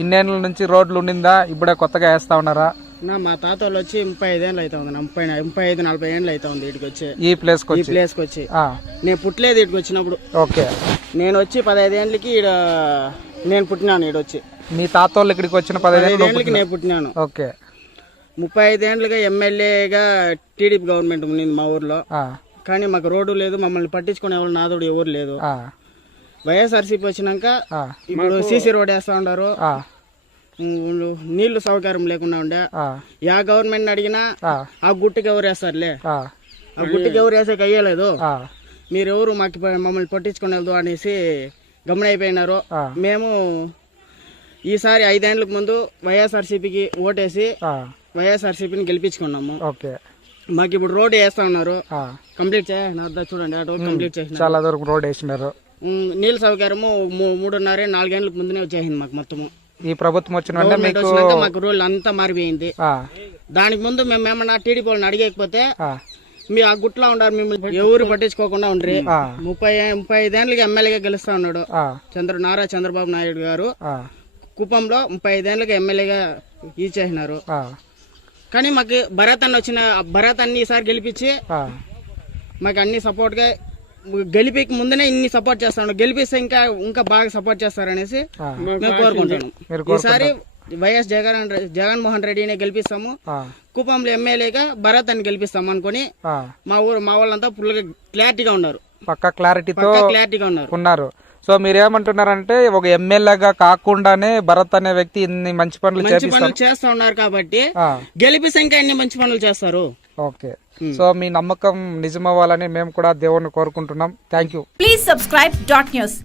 ఇన్నేళ్ళ నుంచి రోడ్లు ఉండిందా, ఇప్పుడే కొత్తగా వేస్తా ఉన్నారా? మా తాత వాళ్ళు వచ్చి 35 ఏళ్ళు అవుతా ఉంది, 35-40 ఏళ్ళు అవుతా ఉంది ఇటుకి వచ్చి, ఈ ప్లేస్ కి వచ్చి. నేను పుట్టలేదు ఇటుకి వచ్చినప్పుడు. ఓకే. నేను వచ్చి 15 ఏళ్ళకి నేను పుట్టినాను ఇడొచ్చి. మీ తాత వాళ్ళు ఇక్కడికి వచ్చిన 15 ఏళ్ళకి నేను పుట్టినాను. ఓకే. 35 ఏళ్ళుగా ఎమ్మెల్యేగా టీడీపీ గవర్నమెంట్ ఉండింది మా ఊర్లో. కానీ మాకు రోడ్డు లేదు, మమ్మల్ని పట్టించుకునే వాళ్ళు నాదుడు ఎవరు లేదు. వైఎస్ఆర్సీపీ వచ్చినాక ఇప్పుడు సీసీ రోడ్ వేస్తా ఉన్నారు, నీళ్లు సౌకర్యం లేకుండా ఉండే. యా గవర్నమెంట్ అడిగినా ఆ గుట్టుకి ఎవరు వేస్తారులే, ఆ గుట్టుకి ఎవరు వేసేకి అయ్యలేదు, మీరెవరు మాకు మమ్మల్ని పట్టించుకునేది అనేసి గమనైపోయినారు. మేము ఈసారి 5 ఏళ్ళకు ముందు వైఎస్ఆర్సీపీకి ఓటేసి వైఎస్ఆర్సీపీని గెలిపించుకున్నాము. మాకు ఇప్పుడు రోడ్ వేస్తా ఉన్నారు, కంప్లీట్ చేయాలి. చూడండి కంప్లీట్ చేసిన, చాలా దూరం రోడ్ వేసినారు. నీళ్ళ సౌకర్యము 3.5-4 ఏళ్ళకి ముందునే వచ్చేసింది మాకు మొత్తము. ఈ ప్రభుత్వం వచ్చినాక మాకు రోడ్లు అంతా మారిపోయింది. దానికి ముందు మేము ఏమన్నా టీడీపీ వాళ్ళని అడిగకపోతే మీ ఆ గుట్లో ఉండారు, మిమ్మల్ని ఎవరు పట్టించుకోకుండా ఉండ్రి. 35 ఏళ్ళకి ఎమ్మెల్యేగా గెలుస్తా ఉన్నాడు నారా చంద్రబాబు నాయుడు గారు. కుప్పంలో 35 ఏళ్ళకి ఎమ్మెల్యేగా ఇచ్చేసినారు. కానీ మాకు భరత్ అన్ని ఈసారి గెలిపించి మాకు అన్ని సపోర్ట్ గా, గెలిపికి ముందునే ఇన్ని సపోర్ట్ చేస్తాడు, గెలిపిస్తే ఇంకా బాగా సపోర్ట్ చేస్తారనేసి మేము కోరుకుంటున్నాం. ఈసారి వైఎస్ జగన్మోహన్ రెడ్డిని గెలిపిస్తాము, కుప్పంలో ఎమ్మెల్యేగా భరత్ అని గెలిపిస్తాము అనుకుని మా వాళ్ళంతా ఫుల్ గా క్లారిటీగా ఉన్నారు, పక్కా క్లారిటీగా ఉన్నారు. సో మీరేమంటున్నారంటే ఒక ఎమ్మెల్యేగా కాకుండానే భరత్ అనే వ్యక్తి ఇన్ని మంచి పనులు చేస్తా ఉన్నారు కాబట్టి గెలిపిస్తే ఇంకా ఇన్ని మంచి పనులు చేస్తారు. ఓకే. సో మీ నమ్మకం నిజమవ్వాలని మేము కూడా దేవుణ్ణి కోరుకుంటున్నాం. Thank you. Please subscribe .news.